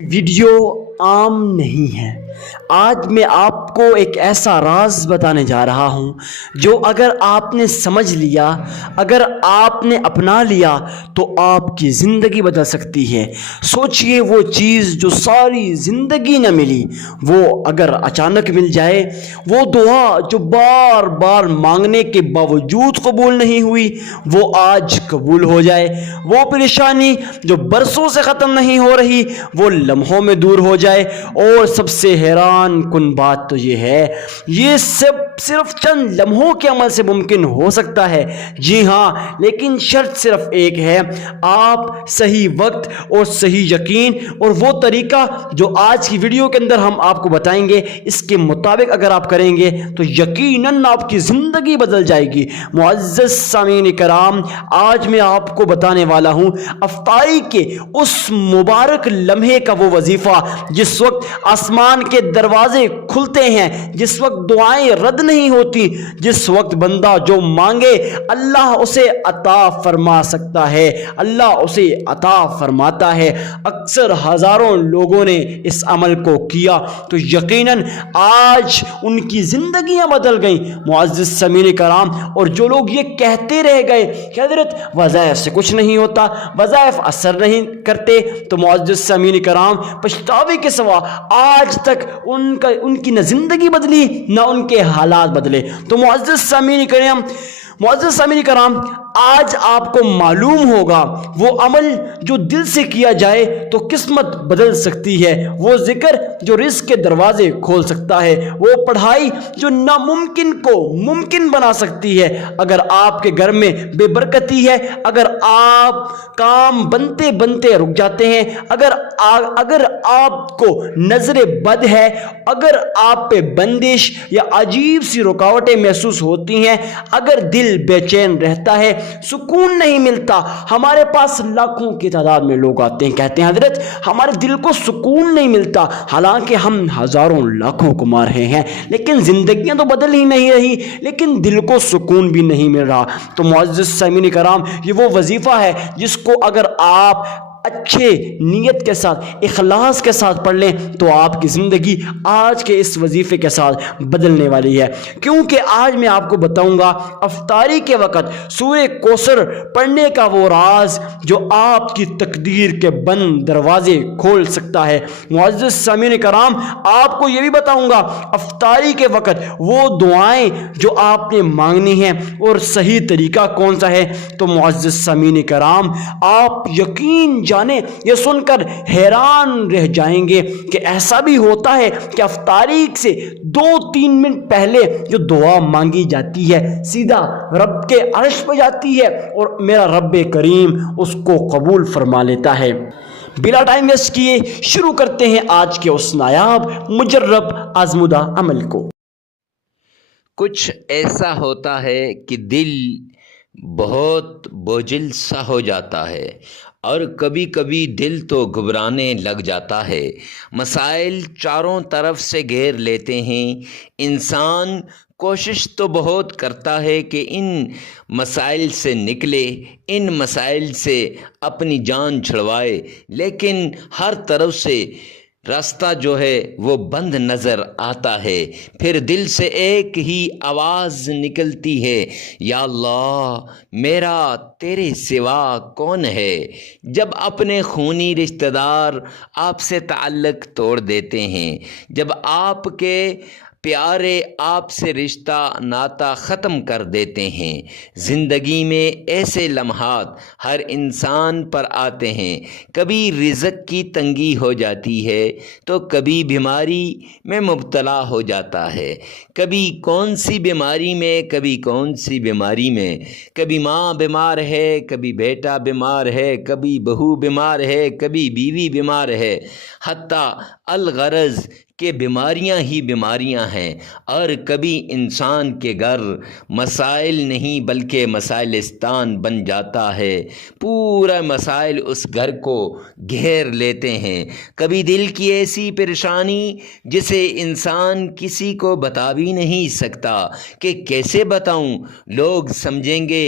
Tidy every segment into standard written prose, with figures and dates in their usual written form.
Video عام نہیں ہے۔ آج میں آپ کو ایک ایسا راز بتانے جا رہا ہوں جو اگر آپ نے سمجھ لیا، اگر آپ نے اپنا لیا تو آپ کی زندگی بدل سکتی ہے۔ سوچئے وہ چیز جو ساری زندگی نہ ملی، وہ اگر اچانک مل جائے، وہ دعا جو بار بار مانگنے کے باوجود قبول نہیں ہوئی، وہ آج قبول ہو جائے۔ وہ پریشانی جو برسوں سے ختم نہیں ہو رہی، وہ لمحوں میں دور ہو جائے۔ اور سب سے حیران کن بات تو یہ ہے، یہ سب صرف چند لمحوں کے عمل سے ممکن ہو سکتا ہے۔ جی ہاں، لیکن شرط صرف ایک ہے، آپ صحیح وقت اور صحیح یقین اور وہ طریقہ جو آج کی ویڈیو کے اندر ہم آپ کو بتائیں گے، اس کے مطابق اگر آپ کریں گے تو یقیناً آپ کی زندگی بدل جائے گی۔ معزز سامعین کرام، آج میں آپ کو بتانے والا ہوں افطاری کے اس مبارک لمحے کا وہ وظیفہ جس وقت آسمان کے دروازے کھلتے ہیں، جس وقت دعائیں رد نہیں ہوتی، جس وقت بندہ جو مانگے اللہ اسے عطا فرما سکتا ہے، اللہ اسے عطا فرماتا ہے۔ اکثر ہزاروں لوگوں نے اس عمل کو کیا تو یقیناً آج ان کی زندگیاں بدل گئیں۔ معزز سامعین کرام، اور جو لوگ یہ کہتے رہ گئے کہ حضرت وظائف سے کچھ نہیں ہوتا، وظائف اثر نہیں کرتے، تو معزز سامعین کرام، پچھتاوے کے سوا آج تک ان کی نہ زندگی بدلی نہ ان کے حالات بدلے۔ تو معزز سامعین کرام، آج آپ کو معلوم ہوگا وہ عمل جو دل سے کیا جائے تو قسمت بدل سکتی ہے، وہ ذکر جو رزق کے دروازے کھول سکتا ہے، وہ پڑھائی جو ناممکن کو ممکن بنا سکتی ہے۔ اگر آپ کے گھر میں بے برکتی ہے، اگر آپ کام بنتے بنتے رک جاتے ہیں، اگر آپ کو نظر بد ہے، اگر آپ پہ بندش یا عجیب سی رکاوٹیں محسوس ہوتی ہیں، اگر دل بے چین رہتا ہے، سکون نہیں ملتا۔ ہمارے پاس لاکھوں کی تعداد میں لوگ آتے ہیں، کہتے ہیں حضرت ہمارے دل کو سکون نہیں ملتا، حالانکہ ہم ہزاروں لاکھوں کما رہے ہیں لیکن زندگیاں تو بدل ہی نہیں رہی، لیکن دل کو سکون بھی نہیں مل رہا۔ تو معزز سامعین کرام، یہ وہ وظیفہ ہے جس کو اگر آپ اچھے نیت کے ساتھ، اخلاص کے ساتھ پڑھ لیں تو آپ کی زندگی آج کے اس وظیفے کے ساتھ بدلنے والی ہے۔ کیونکہ آج میں آپ کو بتاؤں گا افطاری کے وقت سورہ کوثر پڑھنے کا وہ راز جو آپ کی تقدیر کے بند دروازے کھول سکتا ہے۔ معزز سامعین کرام، آپ کو یہ بھی بتاؤں گا افطاری کے وقت وہ دعائیں جو آپ نے مانگنی ہیں اور صحیح طریقہ کون سا ہے۔ تو معزز سامعین کرام، آپ یقین جانیں، یہ سن کر حیران رہ جائیں گے کہ ایسا بھی ہوتا ہے کہ افطاری سے 2-3 منٹ پہلے جو دعا مانگی جاتی ہے سیدھا رب کے عرش پہ جاتی ہے اور میرا رب کریم اس کو قبول فرما لیتا ہے۔ بلا ٹائم ویسٹ کیے شروع کرتے ہیں آج کے اس نایاب مجرب آزمودہ عمل کو۔ کچھ ایسا ہوتا ہے کہ دل بہت بوجھل سا ہو جاتا ہے، اور کبھی کبھی دل تو گھبرانے لگ جاتا ہے۔ مسائل چاروں طرف سے گھیر لیتے ہیں۔ انسان کوشش تو بہت کرتا ہے کہ ان مسائل سے نکلے، ان مسائل سے اپنی جان چھڑوائے، لیکن ہر طرف سے راستہ جو ہے وہ بند نظر آتا ہے۔ پھر دل سے ایک ہی آواز نکلتی ہے، یا اللہ، میرا تیرے سوا کون ہے؟ جب اپنے خونی رشتہ دار آپ سے تعلق توڑ دیتے ہیں، جب آپ کے پیارے آپ سے رشتہ ناتا ختم کر دیتے ہیں، زندگی میں ایسے لمحات ہر انسان پر آتے ہیں۔ کبھی رزق کی تنگی ہو جاتی ہے تو کبھی بیماری میں مبتلا ہو جاتا ہے، کبھی کون سی بیماری میں، کبھی کون سی بیماری میں، کبھی ماں بیمار ہے، کبھی بیٹا بیمار ہے، کبھی بہو بیمار ہے، کبھی بیوی بیمار ہے، حتیٰ الغرض کہ بیماریاں ہی بیماریاں ہیں۔ اور کبھی انسان کے گھر مسائل نہیں بلکہ مسائلستان بن جاتا ہے، پورا مسائل اس گھر کو گھیر لیتے ہیں۔ کبھی دل کی ایسی پریشانی جسے انسان کسی کو بتا بھی نہیں سکتا کہ کیسے بتاؤں، لوگ سمجھیں گے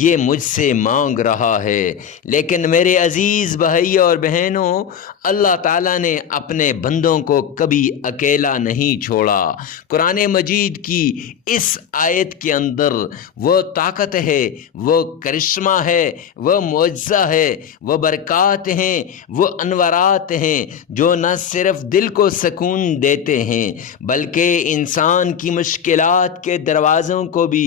یہ مجھ سے مانگ رہا ہے۔ لیکن میرے عزیز بھائی اور بہنوں، اللہ تعالیٰ تعالیٰ نے اپنے بندوں کو کبھی اکیلا نہیں چھوڑا۔ قرآن مجید کی اس آیت کے اندر وہ طاقت ہے، وہ کرشمہ ہے، وہ معجزہ ہے، وہ برکات ہیں، وہ انوارات ہیں جو نہ صرف دل کو سکون دیتے ہیں بلکہ انسان کی مشکلات کے دروازوں کو بھی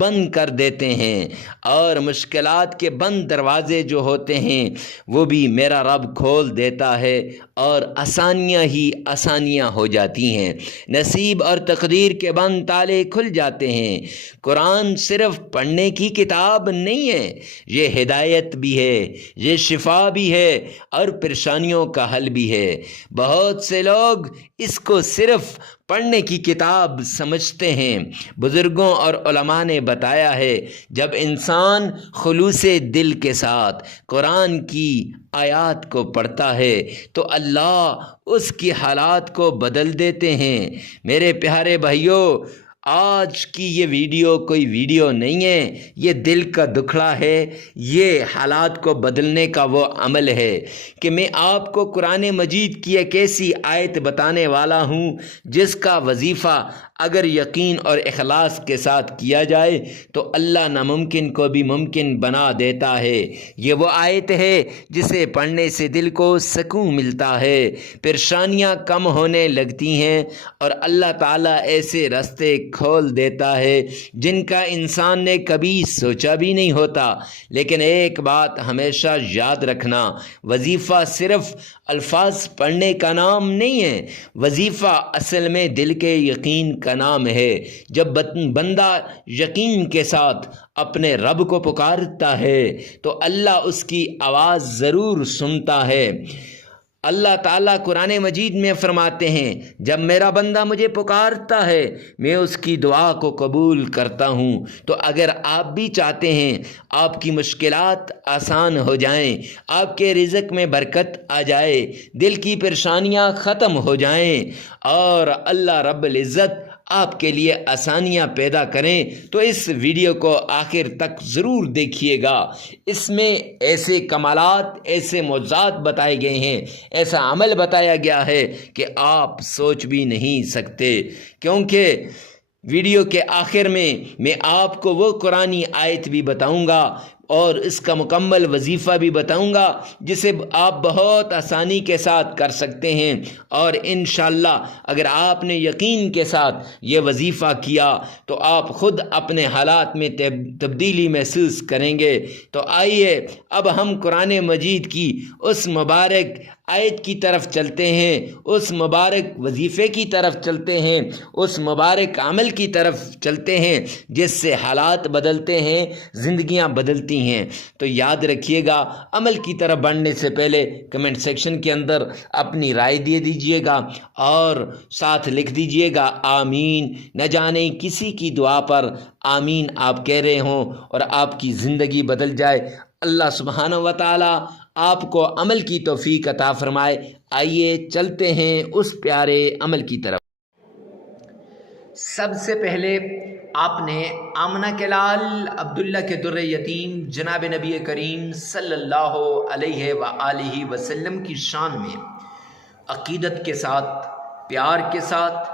بند کر دیتے ہیں، اور مشکلات کے بند دروازے جو ہوتے ہیں وہ بھی میرا رب کھول دیتا ہے اور آسانیاں ہی آسانیاں ہو جاتی ہیں، نصیب اور تقدیر کے بند تالے کھل جاتے ہیں۔ قرآن صرف پڑھنے کی کتاب نہیں ہے، یہ ہدایت بھی ہے، یہ شفا بھی ہے اور پریشانیوں کا حل بھی ہے۔ بہت سے لوگ اس کو صرف پڑھنے کی کتاب سمجھتے ہیں۔ بزرگوں اور علماء نے بتایا ہے جب انسان خلوص دل کے ساتھ قرآن کی آیات کو پڑھتا ہے تو اللہ اس کی حالات کو بدل دیتے ہیں۔ میرے پیارے بھائیوں، آج کی یہ ویڈیو کوئی ویڈیو نہیں ہے، یہ دل کا دکھڑا ہے، یہ حالات کو بدلنے کا وہ عمل ہے کہ میں آپ کو قرآن مجید کی ایک ایسی آیت بتانے والا ہوں جس کا وظیفہ اگر یقین اور اخلاص کے ساتھ کیا جائے تو اللہ ناممکن کو بھی ممکن بنا دیتا ہے۔ یہ وہ آیت ہے جسے پڑھنے سے دل کو سکون ملتا ہے، پریشانیاں کم ہونے لگتی ہیں اور اللہ تعالیٰ ایسے راستے کھول دیتا ہے جن کا انسان نے کبھی سوچا بھی نہیں ہوتا۔ لیکن ایک بات ہمیشہ یاد رکھنا، وظیفہ صرف الفاظ پڑھنے کا نام نہیں ہے، وظیفہ اصل میں دل کے یقین کا نام ہے۔ جب بندہ یقین کے ساتھ اپنے رب کو پکارتا ہے تو اللہ اس کی آواز ضرور سنتا ہے۔ اللہ تعالیٰ قرآن مجید میں فرماتے ہیں جب میرا بندہ مجھے پکارتا ہے میں اس کی دعا کو قبول کرتا ہوں۔ تو اگر آپ بھی چاہتے ہیں آپ کی مشکلات آسان ہو جائیں، آپ کے رزق میں برکت آ جائے، دل کی پریشانیاں ختم ہو جائیں اور اللہ رب العزت آپ کے لیے آسانیاں پیدا کریں تو اس ویڈیو کو آخر تک ضرور دیکھیے گا۔ اس میں ایسے کمالات، ایسے معجزات بتائے گئے ہیں، ایسا عمل بتایا گیا ہے کہ آپ سوچ بھی نہیں سکتے، کیونکہ ویڈیو کے آخر میں آپ کو وہ قرآنی آیت بھی بتاؤں گا اور اس کا مکمل وظیفہ بھی بتاؤں گا جسے آپ بہت آسانی کے ساتھ کر سکتے ہیں، اور انشاءاللہ اگر آپ نے یقین کے ساتھ یہ وظیفہ کیا تو آپ خود اپنے حالات میں تبدیلی محسوس کریں گے۔ تو آئیے اب ہم قرآن مجید کی اس مبارک آیت کی طرف چلتے ہیں، اس مبارک وظیفے کی طرف چلتے ہیں، اس مبارک عمل کی طرف چلتے ہیں جس سے حالات بدلتے ہیں، زندگیاں بدلتی ہیں۔ تو یاد رکھیے گا، عمل کی طرف بڑھنے سے پہلے کمنٹ سیکشن کے اندر اپنی رائے دے دیجئے گا اور ساتھ لکھ دیجئے گا آمین۔ نہ جانے کسی کی دعا پر آمین آپ کہہ رہے ہوں اور آپ کی زندگی بدل جائے۔ اللہ سبحانہ و تعالی آپ کو عمل کی توفیق عطا فرمائے۔ آئیے چلتے ہیں اس پیارے عمل کی طرف۔ سب سے پہلے آپ نے آمنہ کے لال عبداللہ کے در یتیم جناب نبی کریم صلی اللہ علیہ وآلہ وسلم کی شان میں عقیدت کے ساتھ، پیار کے ساتھ،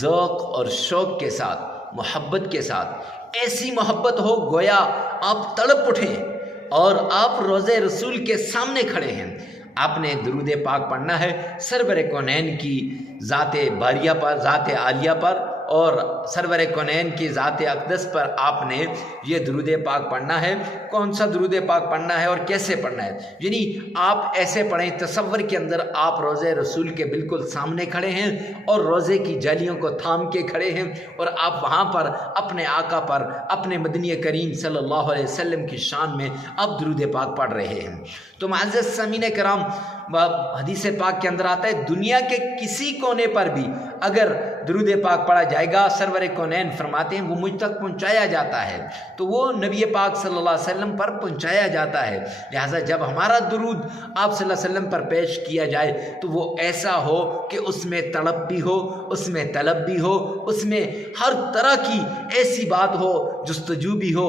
ذوق اور شوق کے ساتھ، محبت کے ساتھ، ایسی محبت ہو گویا آپ تڑپ اٹھیں اور آپ روضہ رسول کے سامنے کھڑے ہیں۔ آپ نے درود پاک پڑھنا ہے سرور کونین کی ذات باریہ پر، ذات عالیہ پر، اور سرور کونین کی ذات اقدس پر آپ نے یہ درود پاک پڑھنا ہے۔ کون سا درود پاک پڑھنا ہے اور کیسے پڑھنا ہے؟ یعنی آپ ایسے پڑھیں، تصور کے اندر آپ روضہ رسول کے بالکل سامنے کھڑے ہیں اور روضے کی جالیوں کو تھام کے کھڑے ہیں اور آپ وہاں پر اپنے آقا پر، اپنے مدنی کریم صلی اللہ علیہ وسلم کی شان میں آپ درود پاک پڑھ رہے ہیں۔ تو معزز سامعین کرام، حدیث پاک کے اندر آتا ہے دنیا کے کسی کونے پر بھی اگر درود پاک پڑھا جائے گا، سرور کونین فرماتے ہیں وہ مجھ تک پہنچایا جاتا ہے، تو وہ نبی پاک صلی اللہ علیہ وسلم پر پہنچایا جاتا ہے۔ لہٰذا جب ہمارا درود آپ صلی اللہ علیہ وسلم پر پیش کیا جائے تو وہ ایسا ہو کہ اس میں تڑپ بھی ہو، اس میں طلب بھی ہو، اس میں ہر طرح کی ایسی بات ہو، جستجو بھی ہو،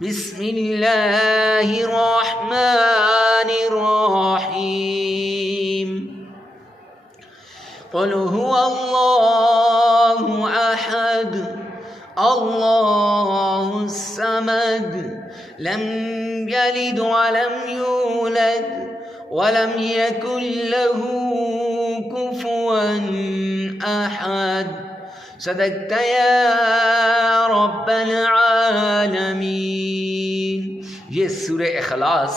بسم اللہ الرحمن الرحیم قل هو اللہ احد اللہ الصمد لم یلد ولم یولد ولم یکن له کفوا احد صدقت یا رب العالمین۔ یہ سورہ اخلاص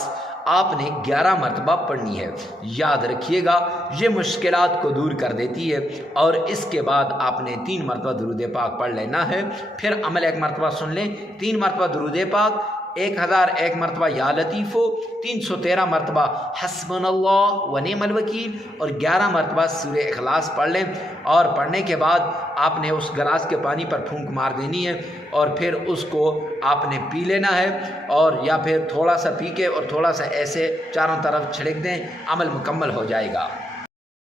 آپ نے 11 مرتبہ پڑھنی ہے، یاد رکھیے گا یہ مشکلات کو دور کر دیتی ہے۔ اور اس کے بعد آپ نے 3 مرتبہ درود پاک پڑھ لینا ہے۔ پھر عمل ایک مرتبہ سن لیں، 3 مرتبہ درود پاک، 1001 مرتبہ یا لطیف ہو، 313 مرتبہ حسبنا اللہ و نعم الوکیل، اور 11 مرتبہ سورہ اخلاص پڑھ لیں۔ اور پڑھنے کے بعد آپ نے اس گلاس کے پانی پر پھونک مار دینی ہے، اور پھر اس کو آپ نے پی لینا ہے، اور یا پھر تھوڑا سا پی کے اور تھوڑا سا ایسے چاروں طرف چھڑک دیں، عمل مکمل ہو جائے گا۔